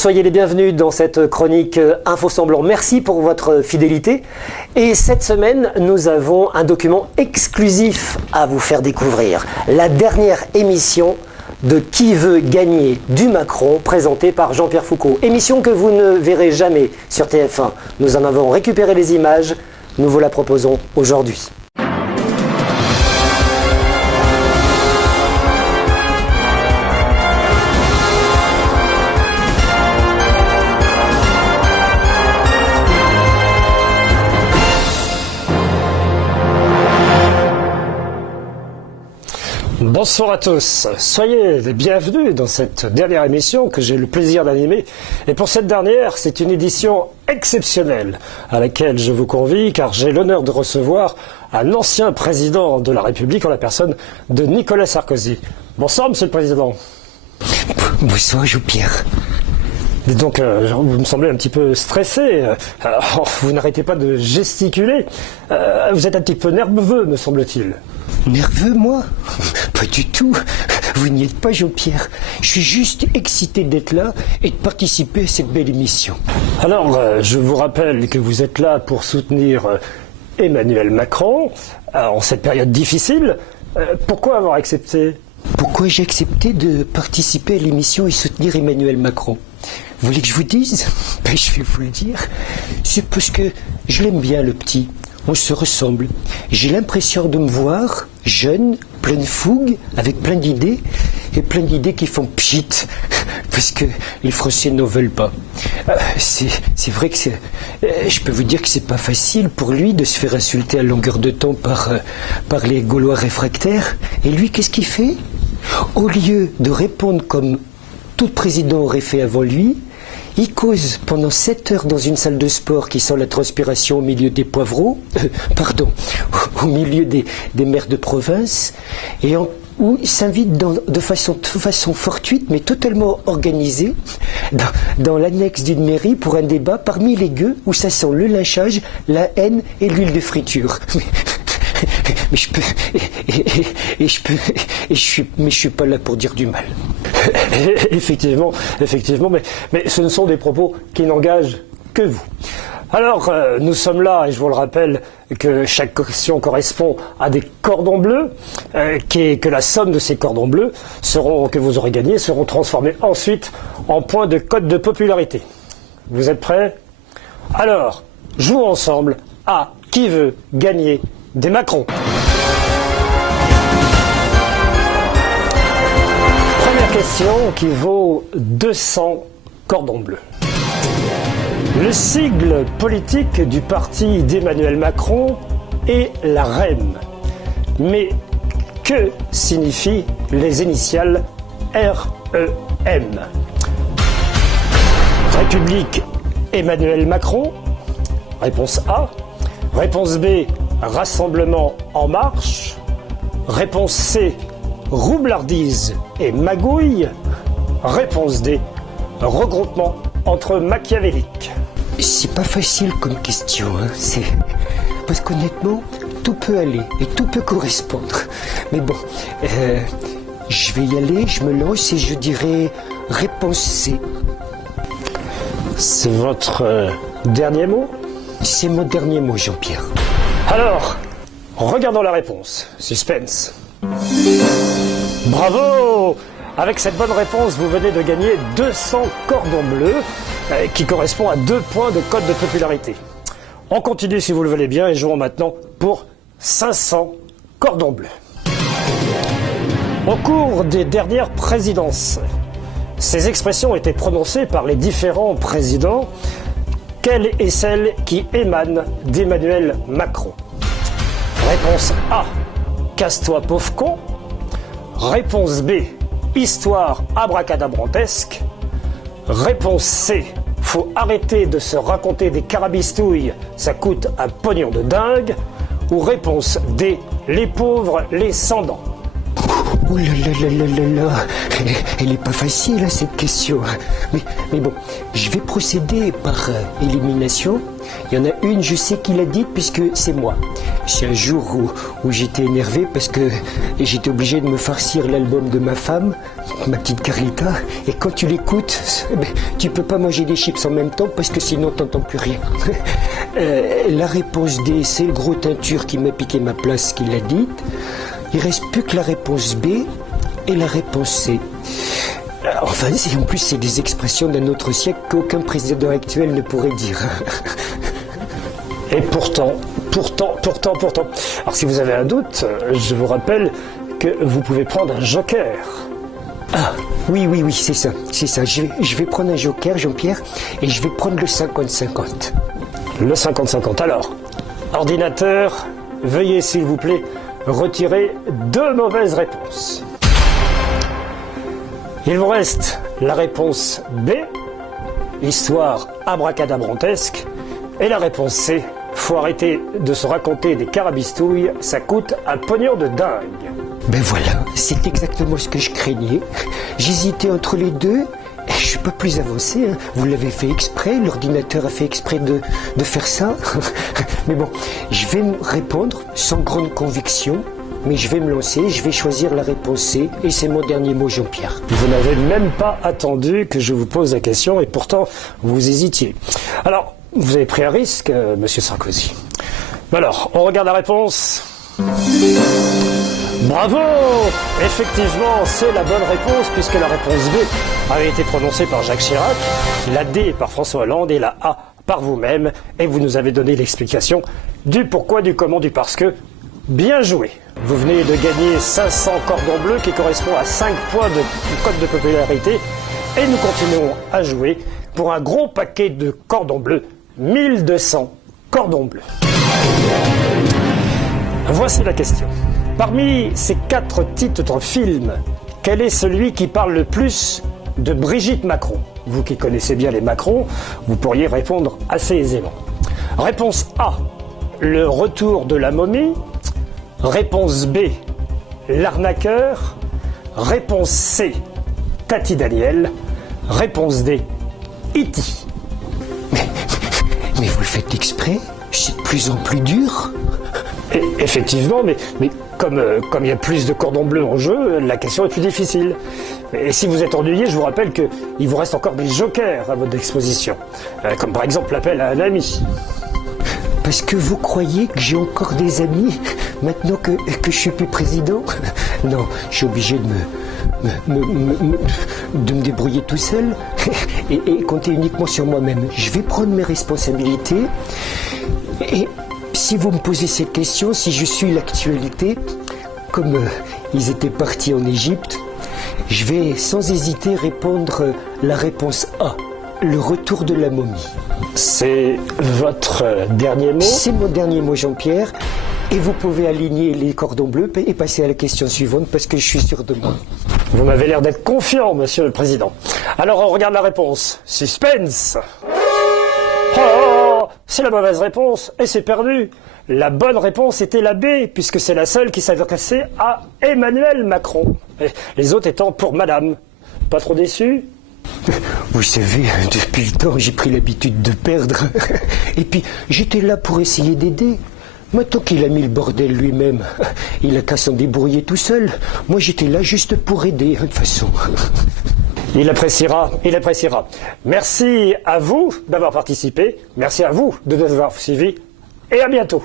soyez les bienvenus dans cette chronique Info Semblant. Merci pour votre fidélité. Et cette semaine, nous avons un document exclusif à vous faire découvrir. La dernière émission de Qui veut gagner du Macron, présentée par Jean-Pierre Foucault. Émission que vous ne verrez jamais sur TF1. Nous en avons récupéré les images. Nous vous la proposons aujourd'hui. Bonsoir à tous, soyez les bienvenus dans cette dernière émission que j'ai le plaisir d'animer. Et pour cette dernière, c'est une édition exceptionnelle à laquelle je vous convie car j'ai l'honneur de recevoir un ancien président de la République en la personne de Nicolas Sarkozy. Bonsoir Monsieur le Président. Bonsoir Jean-Pierre. Et donc, vous me semblez un petit peu stressé. Alors, vous n'arrêtez pas de gesticuler. Vous êtes un petit peu nerveux, me semble-t-il. Nerveux, moi? Pas du tout. Vous n'y êtes pas, Jean-Pierre. Je suis juste excité d'être là et de participer à cette belle émission. Alors, je vous rappelle que vous êtes là pour soutenir Emmanuel Macron en cette période difficile. Pourquoi avoir accepté? Pourquoi j'ai accepté de participer à l'émission et soutenir Emmanuel Macron? Vous voulez que je vous dise? Ben, je vais vous le dire. C'est parce que je l'aime bien, le petit. On se ressemble. J'ai l'impression de me voir jeune, plein de fougue, avec plein d'idées, et plein d'idées qui font pchit, parce que les Français n'en veulent pas. C'est vrai que je peux vous dire que c'est pas facile pour lui de se faire insulter à longueur de temps par les Gaulois réfractaires. Et lui, qu'est-ce qu'il fait? Au lieu de répondre comme tout président aurait fait avant lui, il cause pendant 7 heures dans une salle de sport qui sent la transpiration au milieu des poivreaux, au milieu des maires de province, et où il s'invite de façon fortuite, mais totalement organisée, dans l'annexe d'une mairie pour un débat parmi les gueux où ça sent le lynchage, la haine et l'huile de friture. Mais je suis pas là pour dire du mal. Effectivement, mais ce ne sont des propos qui n'engagent que vous. Alors, nous sommes là, et je vous le rappelle, que chaque question correspond à des cordons bleus, que la somme de ces cordons bleus que vous aurez gagnés seront transformés ensuite en points de cote de popularité. Vous êtes prêts? Alors, jouons ensemble à Qui veut gagner des Macron. Première question qui vaut 200 cordons bleus. Le sigle politique du parti d'Emmanuel Macron est la REM. Mais que signifient les initiales REM? République Emmanuel Macron. Réponse A. Réponse B. Rassemblement en marche. Réponse C. Roublardise et magouille. Réponse D. Regroupement entre machiavéliques. C'est pas facile comme question, hein. Parce qu'honnêtement, tout peut aller et tout peut correspondre. Mais bon, je vais y aller, je me lance et je dirais réponse C. C'est votre dernier mot? C'est mon dernier mot, Jean-Pierre. Alors, regardons la réponse. Suspense. Bravo! Avec cette bonne réponse, vous venez de gagner 200 cordons bleus, qui correspond à 2 points de cote de popularité. On continue si vous le voulez bien et jouons maintenant pour 500 cordons bleus. Au cours des dernières présidences, ces expressions étaient prononcées par les différents présidents. Quelle est celle qui émane d'Emmanuel Macron? Réponse A. Casse-toi pauvre con. Réponse B. Histoire abracadabrantesque. Réponse C. Faut arrêter de se raconter des carabistouilles, ça coûte un pognon de dingue. Ou réponse D. Les pauvres, les sans dents. Oh là là là là là là. Elle est pas facile, hein, cette question. Mais bon, je vais procéder par élimination. Il y en a une, je sais qui l'a dite, puisque c'est moi. C'est un jour où j'étais énervé parce que j'étais obligé de me farcir l'album de ma femme, ma petite Carlita. Et quand tu l'écoutes, tu peux pas manger des chips en même temps parce que sinon t'entends plus rien. La réponse D, c'est le gros teinture qui m'a piqué ma place qui l'a dite. Il reste plus que la réponse B et la réponse C. Enfin, en plus, c'est des expressions d'un autre siècle qu'aucun président actuel ne pourrait dire. Et pourtant. Alors si vous avez un doute, je vous rappelle que vous pouvez prendre un joker. Ah, oui, c'est ça. Je vais prendre un joker, Jean-Pierre, et je vais prendre le 50-50. Le 50-50. Alors, ordinateur, veuillez s'il vous plaît retirer 2 mauvaises réponses. Il vous reste la réponse B, histoire abracadabrantesque, et la réponse C, faut arrêter de se raconter des carabistouilles, ça coûte un pognon de dingue. Ben voilà, c'est exactement ce que je craignais. J'hésitais entre les deux, et je suis pas plus avancé. Hein. Vous l'avez fait exprès, l'ordinateur a fait exprès de faire ça. Mais bon, je vais me répondre sans grande conviction. Mais je vais me lancer, je vais choisir la réponse C, et c'est mon dernier mot, Jean-Pierre. Vous n'avez même pas attendu que je vous pose la question, et pourtant, vous hésitiez. Alors, vous avez pris un risque, monsieur Sarkozy. Alors, on regarde la réponse. Bravo! Effectivement, c'est la bonne réponse, puisque la réponse B avait été prononcée par Jacques Chirac, la D par François Hollande, et la A par vous-même, et vous nous avez donné l'explication du pourquoi, du comment, du parce que. Bien joué. Vous venez de gagner 500 cordons bleus qui correspond à 5 points de code de popularité. Et nous continuons à jouer pour un gros paquet de cordons bleus, 1200 cordons bleus. Voici la question. Parmi ces 4 titres de films, quel est celui qui parle le plus de Brigitte Macron? Vous qui connaissez bien les Macron, vous pourriez répondre assez aisément. Réponse A, le retour de la momie. Réponse B, l'arnaqueur. Réponse C, Tati Daniel. Réponse D, E.T. Mais vous le faites exprès? C'est de plus en plus dur. Et effectivement, mais comme il y a plus de cordons bleus en jeu, la question est plus difficile. Et si vous êtes ennuyé, je vous rappelle qu'il vous reste encore des jokers à votre disposition. Comme par exemple l'appel à un ami. Parce que vous croyez que j'ai encore des amis maintenant que je suis plus président? Non, je suis obligé de me débrouiller tout seul et compter uniquement sur moi-même. Je vais prendre mes responsabilités et si vous me posez cette question, si je suis l'actualité, comme ils étaient partis en Égypte, je vais sans hésiter répondre la réponse A. Le retour de la momie. C'est votre dernier mot? C'est mon dernier mot, Jean-Pierre. Et vous pouvez aligner les cordons bleus et passer à la question suivante parce que je suis sûr de moi. Vous m'avez l'air d'être confiant, monsieur le président. Alors on regarde la réponse. Suspense! Oh, c'est la mauvaise réponse et c'est perdu. La bonne réponse était la B, puisque c'est la seule qui s'adressait à Emmanuel Macron. Et les autres étant pour madame. Pas trop déçu? Vous savez, depuis le temps, j'ai pris l'habitude de perdre. Et puis, j'étais là pour essayer d'aider. Maintenant qu'il a mis le bordel lui-même, il a qu'à s'en débrouiller tout seul. Moi, j'étais là juste pour aider, de toute façon. Il appréciera, il appréciera. Merci à vous d'avoir participé. Merci à vous de nous avoir suivis. Et à bientôt.